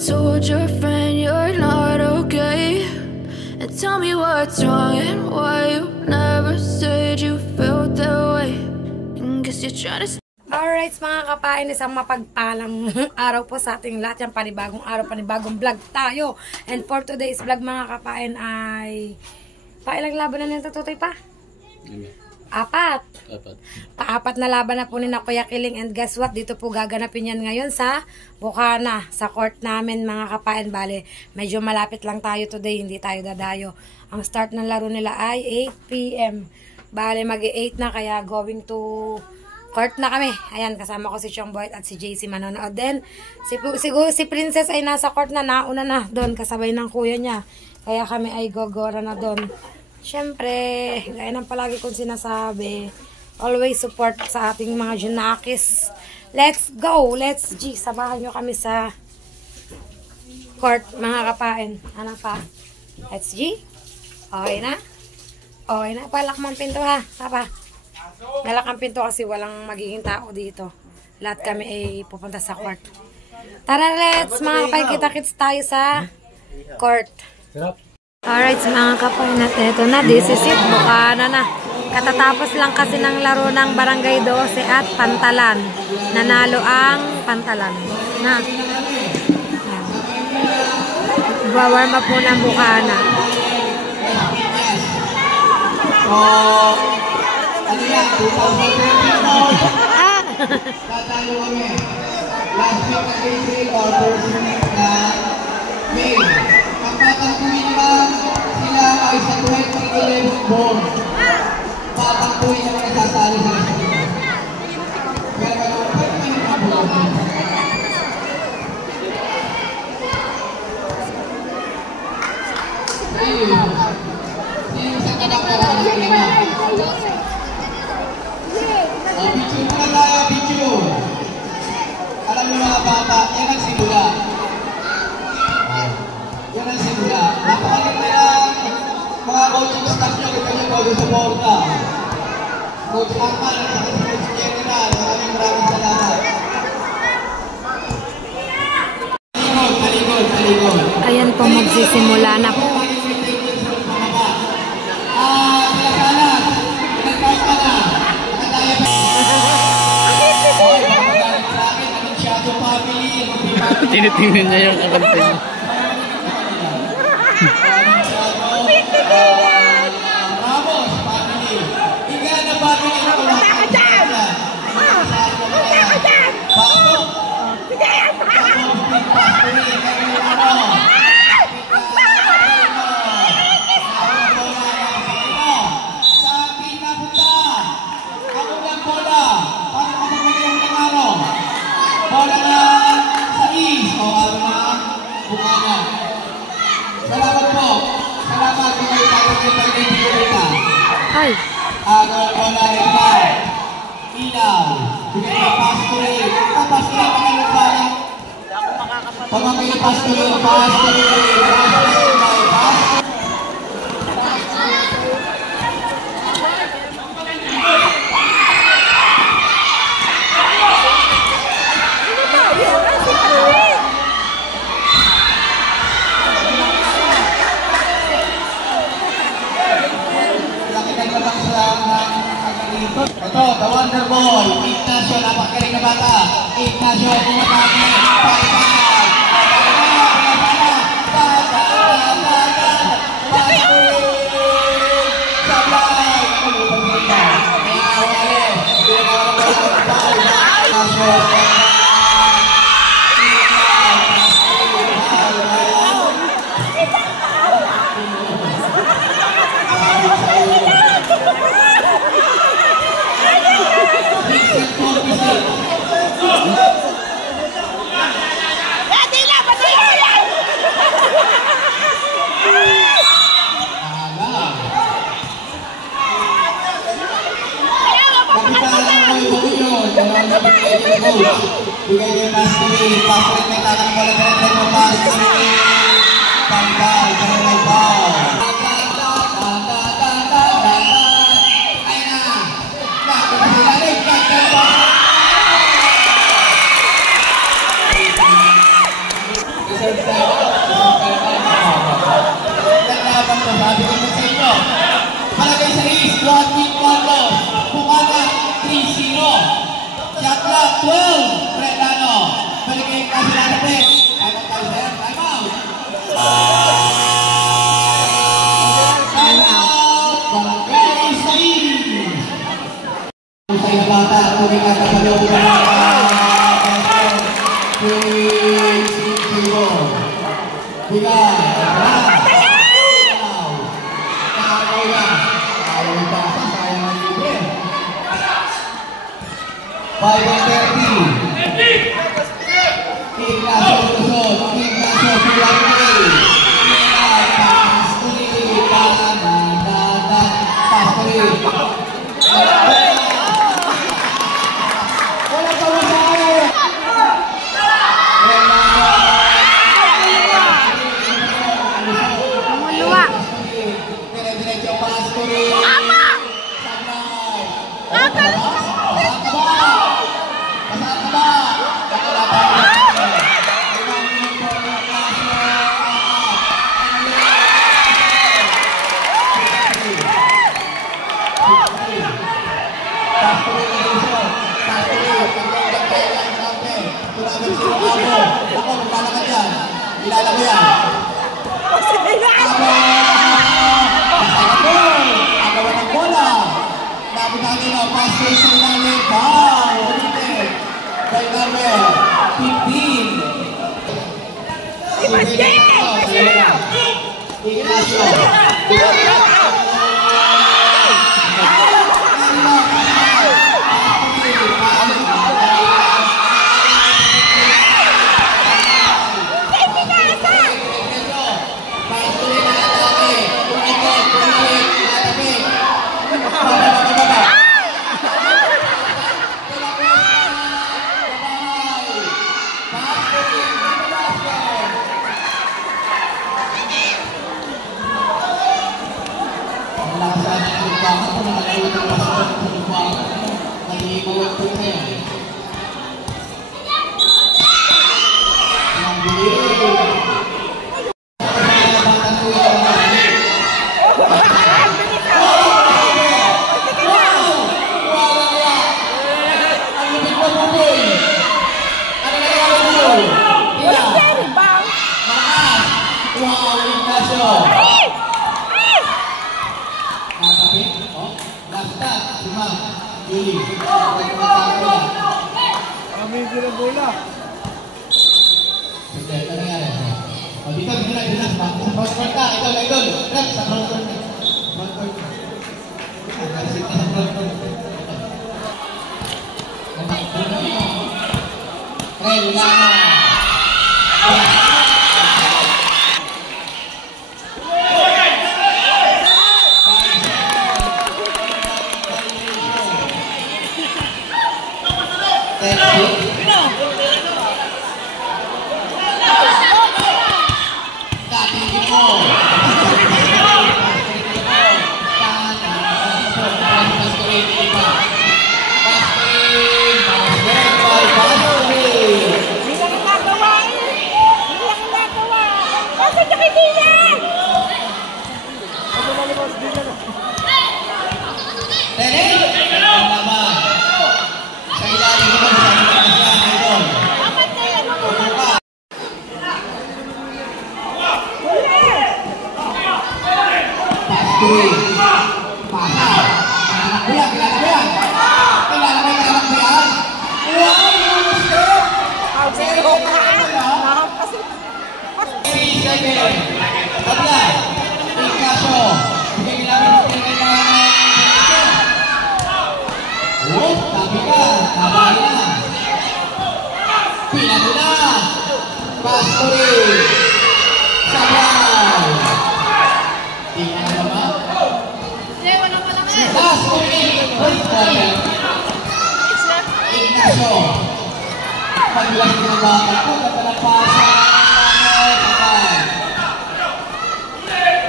told your friend you're not okay, and tell me what's wrong and why you never said you felt that way. And guess you're trying to... Alright mga kapain, isang mapagpalang araw po sa ating lahat. Yan, panibagong araw, panibagong vlog tayo. And for today's vlog mga kapain ay... Pailang laban na nito, Tutoy pa? Apat. Paapat na laban na po ni na Kuya Kiling. And guess what? Dito po gaganapin yan ngayon sa Bukana, sa court namin mga kapain. Bale, medyo malapit lang tayo today, hindi tayo dadayo. Ang start ng laro nila ay 8 PM. Bale, mag-8 na, kaya going to court na kami. Ayan, kasama ko si Chong Boyd at si JC manonood. Then, si Princess ay nasa court na, nauna na doon, kasabay ng kuya niya. Kaya kami ay gogora na doon. Siyempre, gaya ng palagi kong sinasabi, always support sa ating mga Junakis. Let's go! Let's G! Samahan nyo kami sa court, mga kapain. Ano pa? Let's G! Okay na? Okay na. Palak mo ang pinto ha. Papa. Nalak ang pinto kasi walang magiging tao dito. Lahat kami ay pupunta sa court. Tara, let's mga kapain, kita-kits tayo sa court. Alright, mga kapain, at eto na, this is it, Bukana na. Katatapos lang kasi ng laro ng Barangay 12 at Pantalan. Nanalo ang Pantalan. Na. Iba-warm up po ng Bukana. Ano yan? 2020 tatalo kami. Last week na April or first week na May. Ang patangkuin naman sila ay sa 2011 board. Patangkuin naman nasasali sa natin. Pero pwede may nabulotin. Sino sa kapagkaraan na? Picture muna tayo, picture. Alam mo mga bata, yan ang simula. Yan ang simula. Napakalit na yan. Mga coaching staff nyo, kanyang mag-suporta. Coach Akman, at saka si Coach General, maraming salamat. Taligod. Ayan po, magsisimula na po. Tinitingnan niya yung kakante niya. Ramos, family. Higa na family na wala. Punta ka dyan! Punta ka dyan! Pasok! Sige! Sabi na punta! Ako lang bola! Para ka magmagayang ng araw. Bola na sa east o ano na Bukana. Salamat po. Salamat kung may tawag yung pag-ibigay. Ay. Bola rin pa. Ilaw. Bigay na pastory. Ang pastory pa kayo pa. Pamamay pastory. Ito, the Wonder Boy, Ignacio, napakaling na bata. Ignacio, pumatake, bye-bye. Bigay niyo na si Patrick may tatang pala pinatay mo Patrick. Pambal, pero may ball. Ay na! Nakita sila rin, Reserve time. Naglaban ko, sabi ko sa inyo. Palagay sa is, Joaquin Carlos. Pumana, 3-0. Shot clock, 12. Fredano. Palagay ka sila na pre. Time out tayo, sir. Time out. Time out. Barangay sa is. Usay na bata, tuwing at kapalong na 3-0. Bigay. Ayaw yung basa, sayang ang libre. 5-30. Ignacio Tusod. Ignacio Sulaway. Pasturi. Pasturi. Wala pa masaya. Luwa. Dire-diretso Pasturi. Ama! Sablay. Ilala ko yan. Agawan ng bola. Labot natin ang pass play sa ilalim. Wow! Ulitin. By number 15. Ignacio.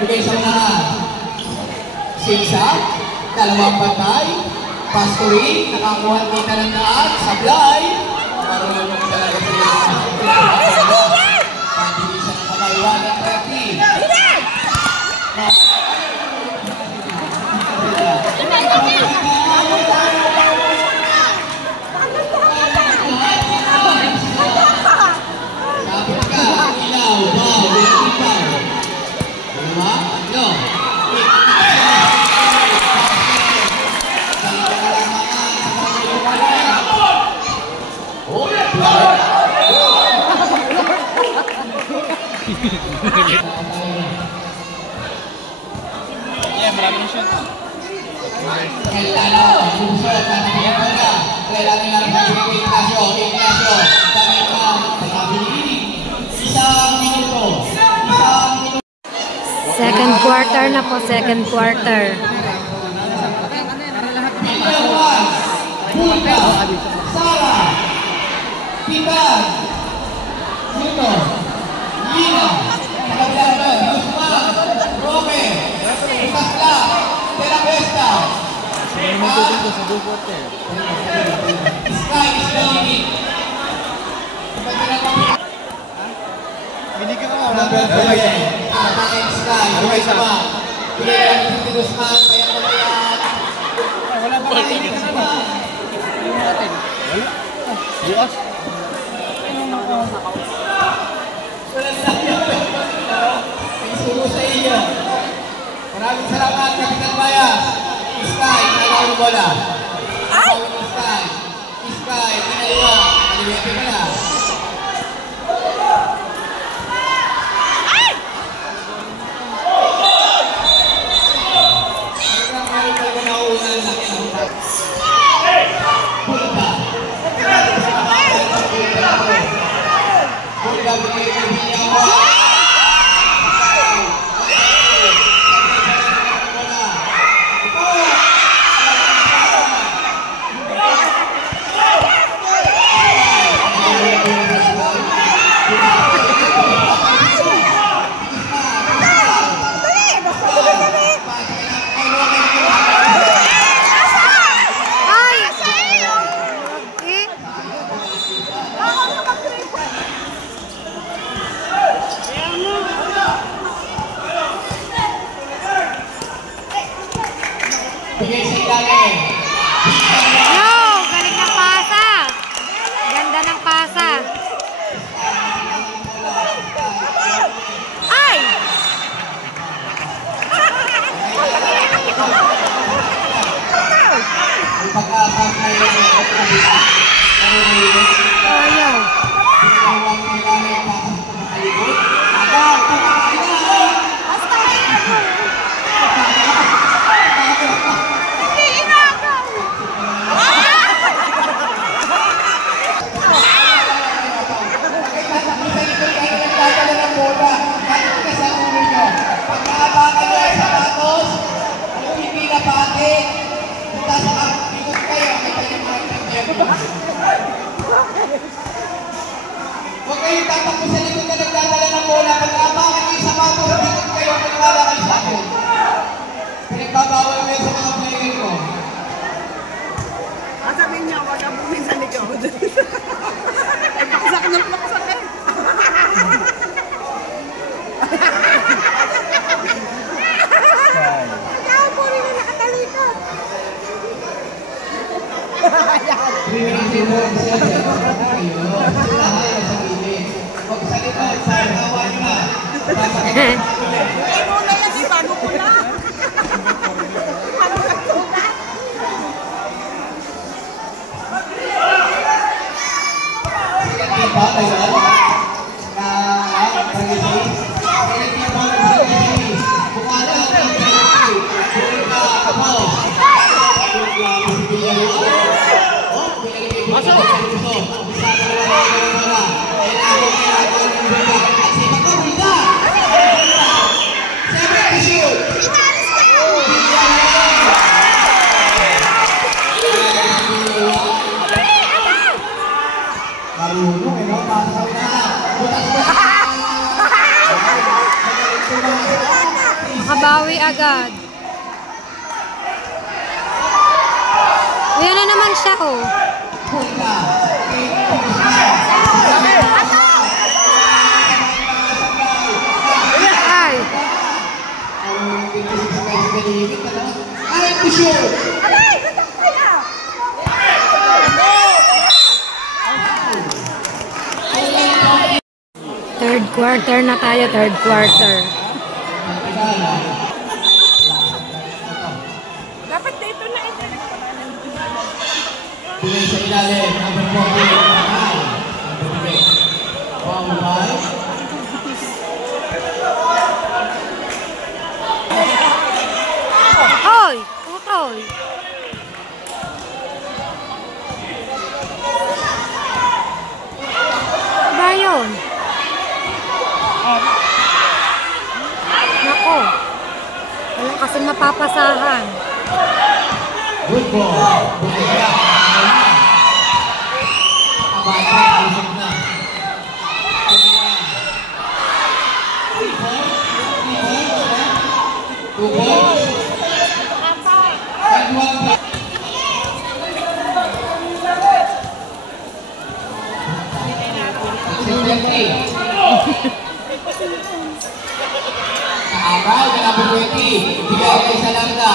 Bigay sa unahan. Sigsag, dalawang bantay. Pasturi, nakakuha kita ng daan. Sablay. Marunong talaga sila. kailangan namin magbigay kay Ignacio. Ignacio, kami na sabi ni isang minuto. Second quarter na po, second quarter. Bulta, Sara, Titan, Newton, Lina, Paglaban, Guzman, Rome, Pasla, Terapesta, Sky is the limit. Binigyan ko Atakin Sky, okay sama. Pilihan si Guzman, kaya paglaban. wala ba kayo? Hindi ka na. Wala. Bukas. Suro sa iyo. Maraming salamat, Kapitan Bayas. Sky, nalawin bola. Sky, Sky, pinaliwa. Kaliwete ka na. Meron talaga nauuna ng laki ng utak. Bulta. Bulta, binigay kay Binyawa. Bigay sa ilalim. Yo! Galing ng pasa! Ganda ng pasa! Ay! Ang pag-aasang na yun ay pagkabitan. Ayaw! Pinawang ilalim, pasok sa makalikot. Agaw, pagkakailan! Nagdadala ng bola. Bakit kasama ninyo? Pagkaabangan nyo ay sapatos, yung hindi na pati, punta sa ikot kayo, may kanyang tempo. Huwag kayong tatakbo sa likod na nagdadala ng bola. Pagkaabangan nyo yung sapatos, ikot kayo, maniwala kayo sa akin. Pinagbabawal kayo sa mga player ko. Sabihin niya, wag ang buming sa likod. Ay, paksak na paksak eh. Ikaw po rin na nakatalikod. Huwag sa likod, sa kawan nyo na. Ay, muna yan, di bago ko na. Ano ka tuga? Diba kayo? Na, pag-isip? Bukala ang pag-isip. Sulit ka, kapaw. Pasok! Marunong, eh, no? Pasaw na. Makabawi agad. Ayan na naman siya, oh. Ay! Ay, Bishop! Aray! Nandang kaya! Third quarter na tayo, third quarter. Dapat dito na ito. Bilay sa ilalim, number 40. Wow, five. Oy! Utoy! kasi mapapasahan. Good ball. Abata, alisok na. Two balls. And one back. Kaabay, number 20. Bigay kay Salanda.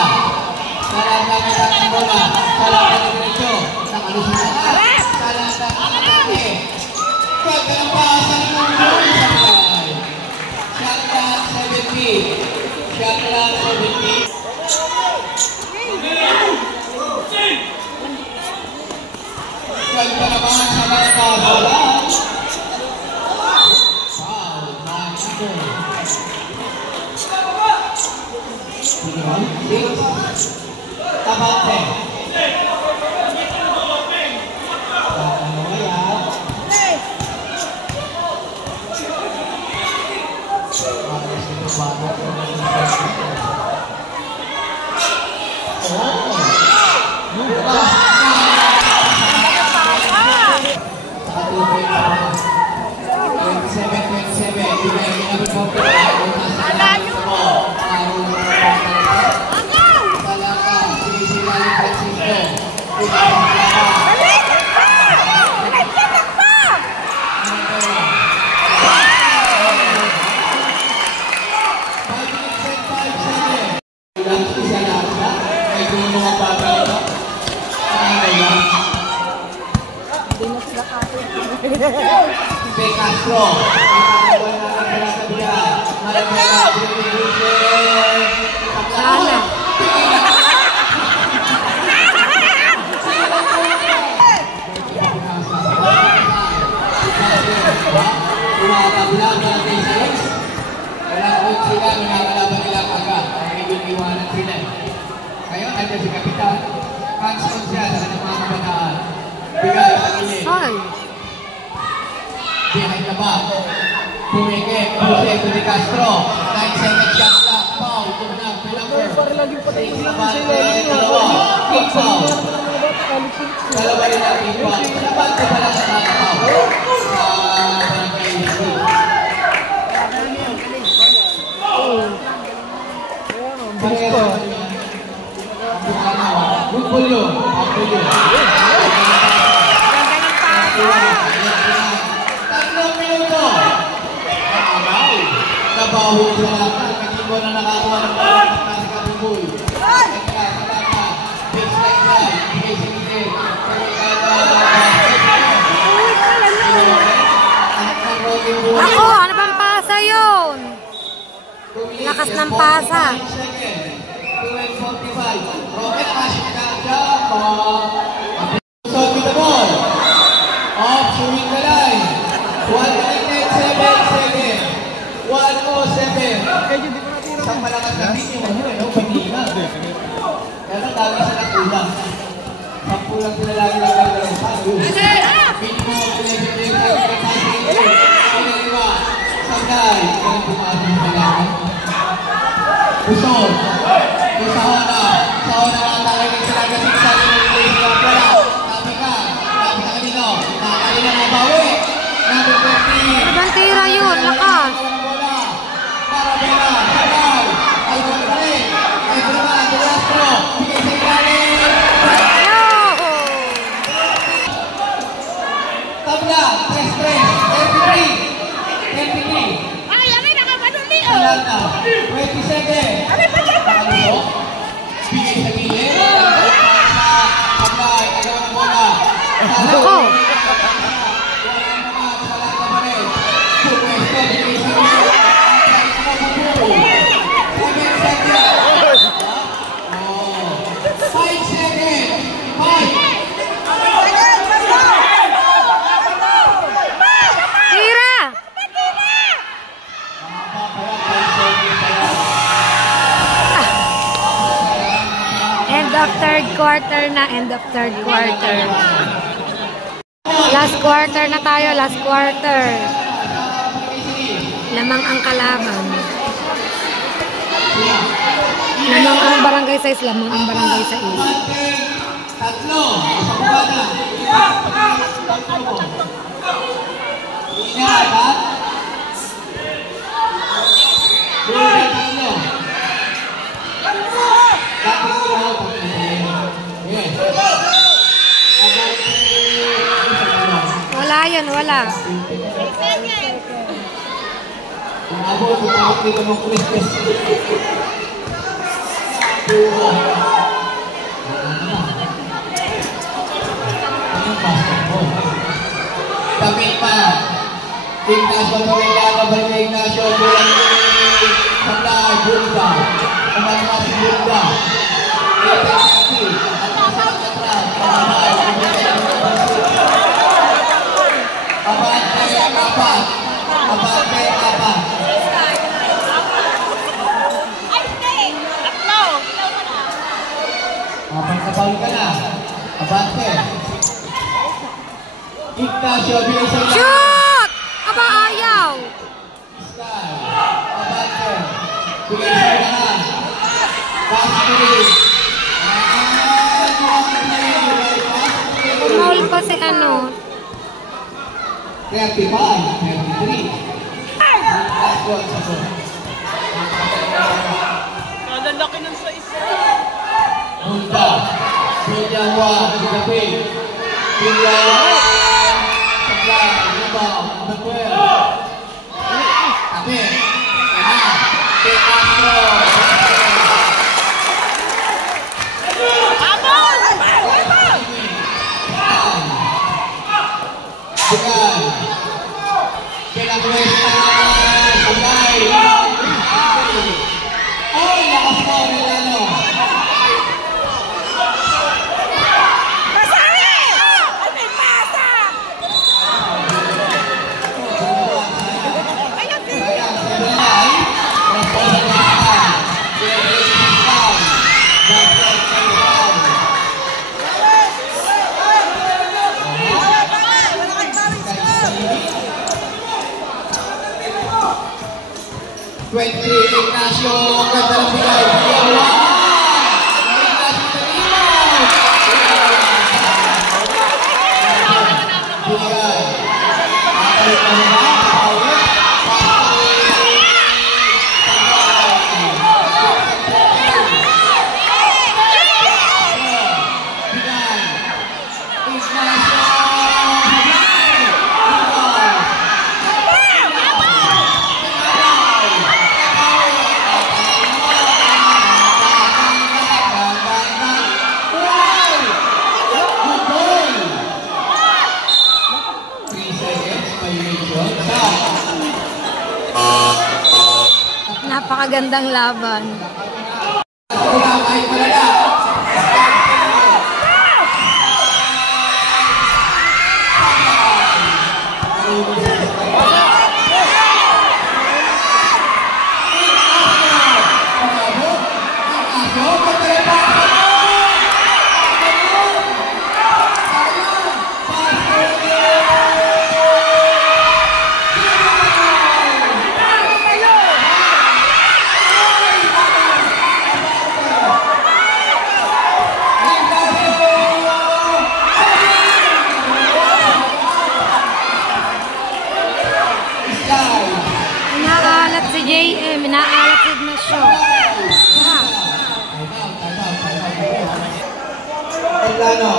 Salanda may takang bola. Salanda na diretso. Nakalusot na ka. Salanda ang atake. Pagkalang paasa ng mga Salanda. Salanda 70. Salanda 70. Ganda naman Salanda. Bola. Tabate. Castro. Ngayon, nandiyan si Kapitan. Hands-on siya sa kanyang mga kabataan. Bigay sa gilid. Behind the back. Pumikit. Pusik to Castro. 9 seconds shot clock. Foul. Tumnang. Pilamber. 6 na bante. Dalawa. Kick foul. Dalawa rin ang kick foul. Sa bante pala sa foul. Sa Barangay Street. Gugulyo. Gugulyo. Nabaho sa lahat. Hindi mo na nakakuha ng mga sa Kapiboy. Teka, salata. Baseline drive. Bigay sa gilid. Ako, ano bang pasa yun? Lakas ng pasa. 12:45. Rocket, asik na siya. Shot with the ball. Off, swing the line. 1.7 seconds. 1:07. Isang malakas na video mo yun, pagkina. Kaya na dami sa nakulang. Pagkulang sila lagi lang gagawin. Minimum 11 days na pinagpasing ito. Pinaliwa. Sangay. Kaya pumasing sa lahat. Usod. Usahona. Sahona nga talagang sila kasi sa nililay sila pala. Sabi ka kanino. Nakakalina nga bawi. Number 20. Ano bang tira yun? Lakas. Parabela, Sabay, Alvaro pa rin, ay Bruman, De Castro, bigay sa ilalim. Tabla, 3-3, 33. Ay, yan ay nakapanuli. Salata, 27. Pakalusok, bigay sa gilid. Sabay, agaw ng bola. Ako. Salata pa rin. Pupwesto, bigay sa gilid. 5 seconds. 5. Tira! End of third quarter na. End of third quarter. Last quarter na tayo. Last quarter. Lamang ang kalaban. Lamang ang barangay size, lamang ang barangay size. Tatlo. Sa bubana. Ina, apat. Dua, tatlo. Tapos ko, yes. Wala yun, wala. Abot, tutawag dito ng Christmas. Tapit pa. Ignacio Torrellano, Barangay Ignacio, Barangay Sanda, Bulga. Kamatmas Bulga. Ipekati. At masarap na tras. Abante, apat. Abante, apat. Pagkabal ka na. Abante. Ignacio, bigay sa ilang. Shoot! Aba, ayaw! Sky. Abante. Bigay sa ilang. Pastor. Pumaul pa si ano. 35, 33. Last one sa po. Kalalaki ng sa isa. Hulda. Pinyawa. Gabi. Pinyawa. Sabla. Lupa. Manuel. Kami. De Castro. Bukan. Pinaguesta. Sabay. Ay, lakas mo, Milano. Ignacio, ganda ng bigay. Ignacio Torino. Bigay. Akalit na naman. Napakagandang laban. Inaalat si JM, inaalat si Ignacio. Milano.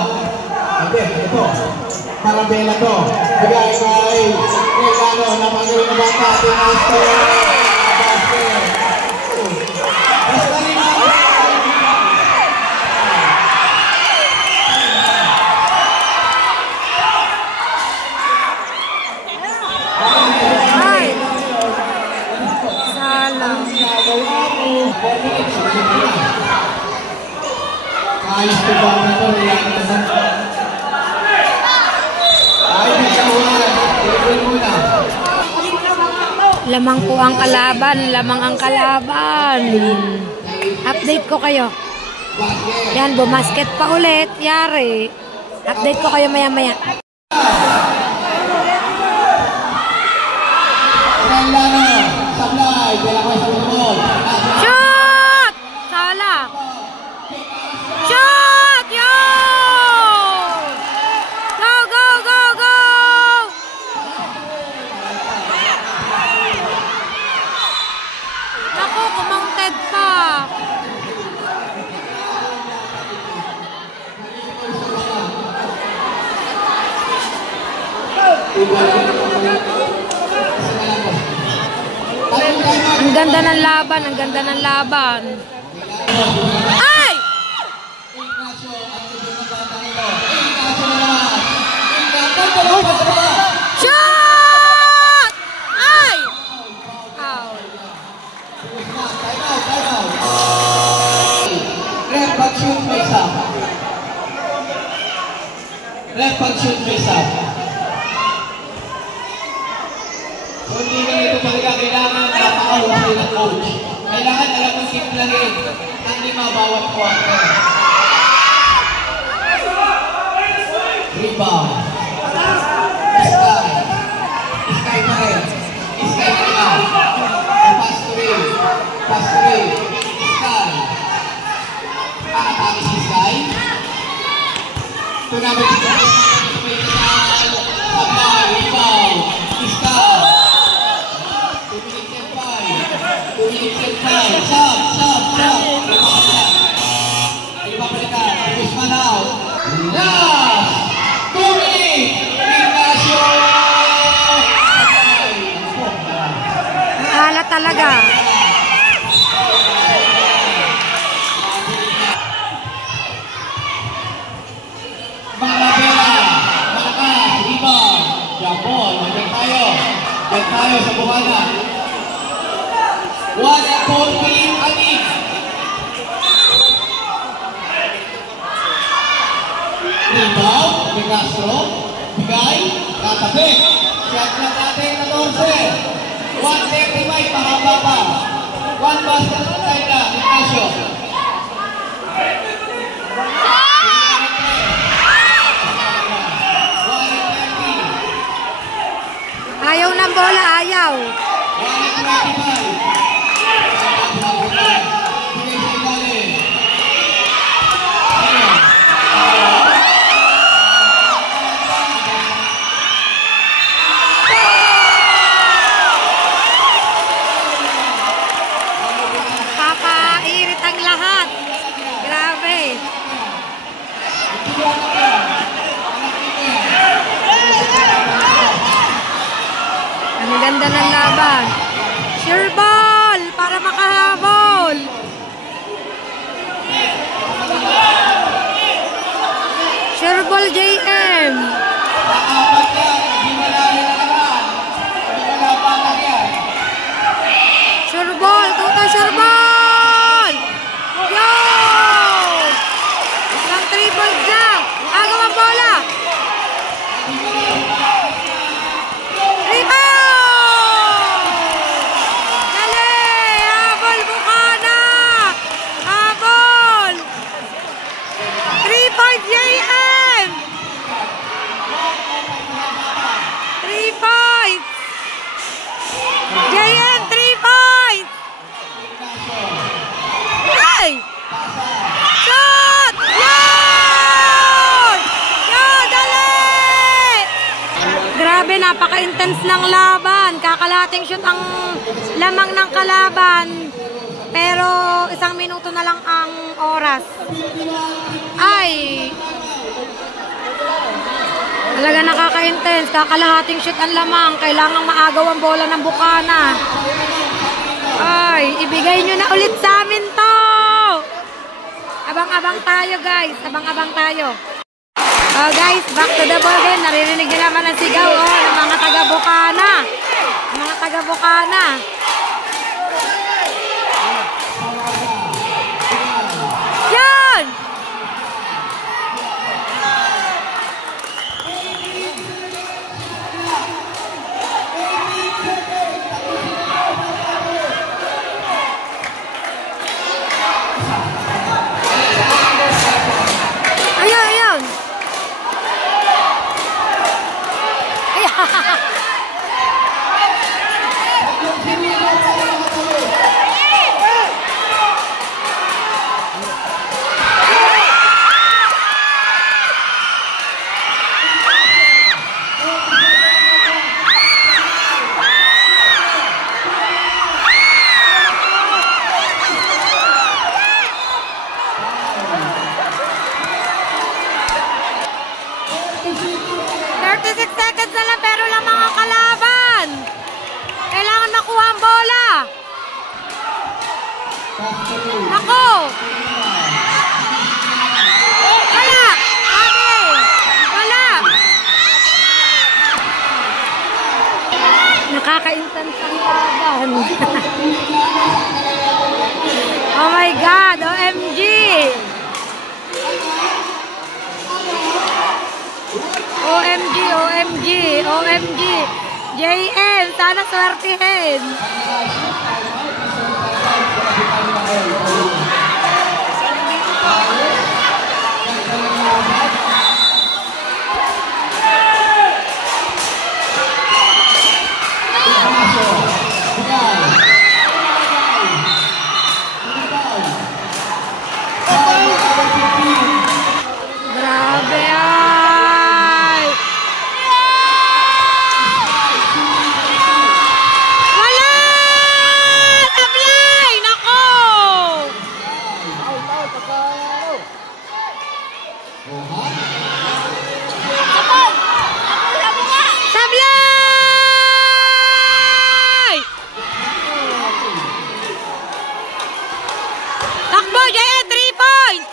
Ate, ito. Marabela to. Bigay kay Milano. Napagaling na bata. Tinasto. Basta rin ako. Ay! Salang. Ayos ko ba na ito? Ay, nagkawan. Ilipin muna. Lamang po ang kalaban, lamang ang kalaban. Update ko kayo. Yan, bumasket pa ulit. Yari. Update ko kayo maya-maya. Milano. Sablay. Dela ko sa lubog. Shoot! Sala! ganda ng laban, ang ganda ng laban. Ay! Ignacio at tubig ng bata nito. Ignacio na naman. Ignacio. Shot! Ay! Foul. Time out. Ref, pag-shoot face up. Ref, pag-shoot face up. So, hindi ganito talaga. Kailangan napakahusay ng coach. Kailangan alam mo simplahin ang 5 bawat quarter. Rebound. Sky pa rin. Sky na naman. Pass to Ray. Sky. Pakatake si Sky. Ito naman si Sky. Sabay. Rebound. Sky. 2 minutes and 5. Shot. Ibabalikan. Guzman out. Last 2 minutes. Ignacio. Ala talaga. Malabera. Malakas. Rebound. Japon. Nandiyan tayo sa buhana. 1 and 14, aning. Rebound, De Castro, bigay, katabi. Shot na natin, 14. 1:35, mahaba pa. 1 basket sa tayo na, Ignacio. Ayaw ng bola, ayaw. 1:25. Papairit ang lahat. Grabe. Ang ganda ng laban. Sure ball para makahabol. Sure ball JM. Apat yan, hindi malari na naman. Hindi malapatag yan. Sure ball, total sure ball. Yo! Isang triple jump. Agaw ang bola. Rebound! Dali! Habol, Bukana! Habol! 3 points JM! 3 points! JM, 3 points! Ay! Shot! Yun! Yun, dali! Grabe, napaka-intense ng laban. Kakalating shoot ang lamang ng kalaban. Pero 1 minuto na lang ang oras. Ay! Talaga nakaka-intense. Kakalahating shoot ang lamang. Kailangang maagaw ang bola ng Bukana. Ay, ibigay nyo na ulit sa amin to! Abang-abang tayo, guys. Abang-abang tayo. Oh, guys, back to the ball again. Naririnig nyo naman ang sigaw ng mga taga-Bukana. Mga taga-Bukana. Yan! Ayun! Ayun! Wala! Ate! Wala! Nakaka-intensang laban. Oh my God! OMG! OMG! OMG! OMG! JM! Sana swertihin! Grabe ay! Wala! Sablay! Nako! Sablay! Takbo, Jaya! 3 points!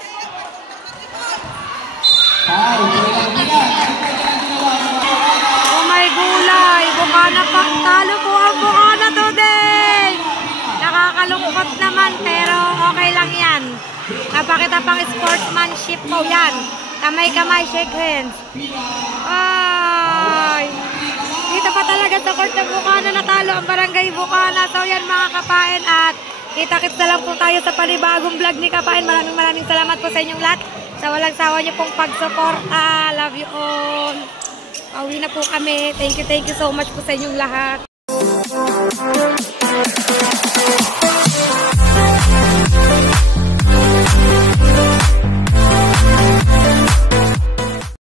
Oh my gulay! Bukana pa! Talo po ang Bukana today! Nakakalungkot naman pero okay lang yan. Napakita pang sportsmanship po yan. Kamay-kamay, shake hands. Ay! Dito pa talaga sa court ng Bukana natalo ang Barangay Bukana. So yan mga kapain at kita-kits na lang po tayo sa panibagong vlog ni Kapain. Maraming salamat po sa inyong lahat. Sa walang sawa niyo pong pagsuporta. Love you all. Pauwi na po kami. Thank you so much po sa inyong lahat.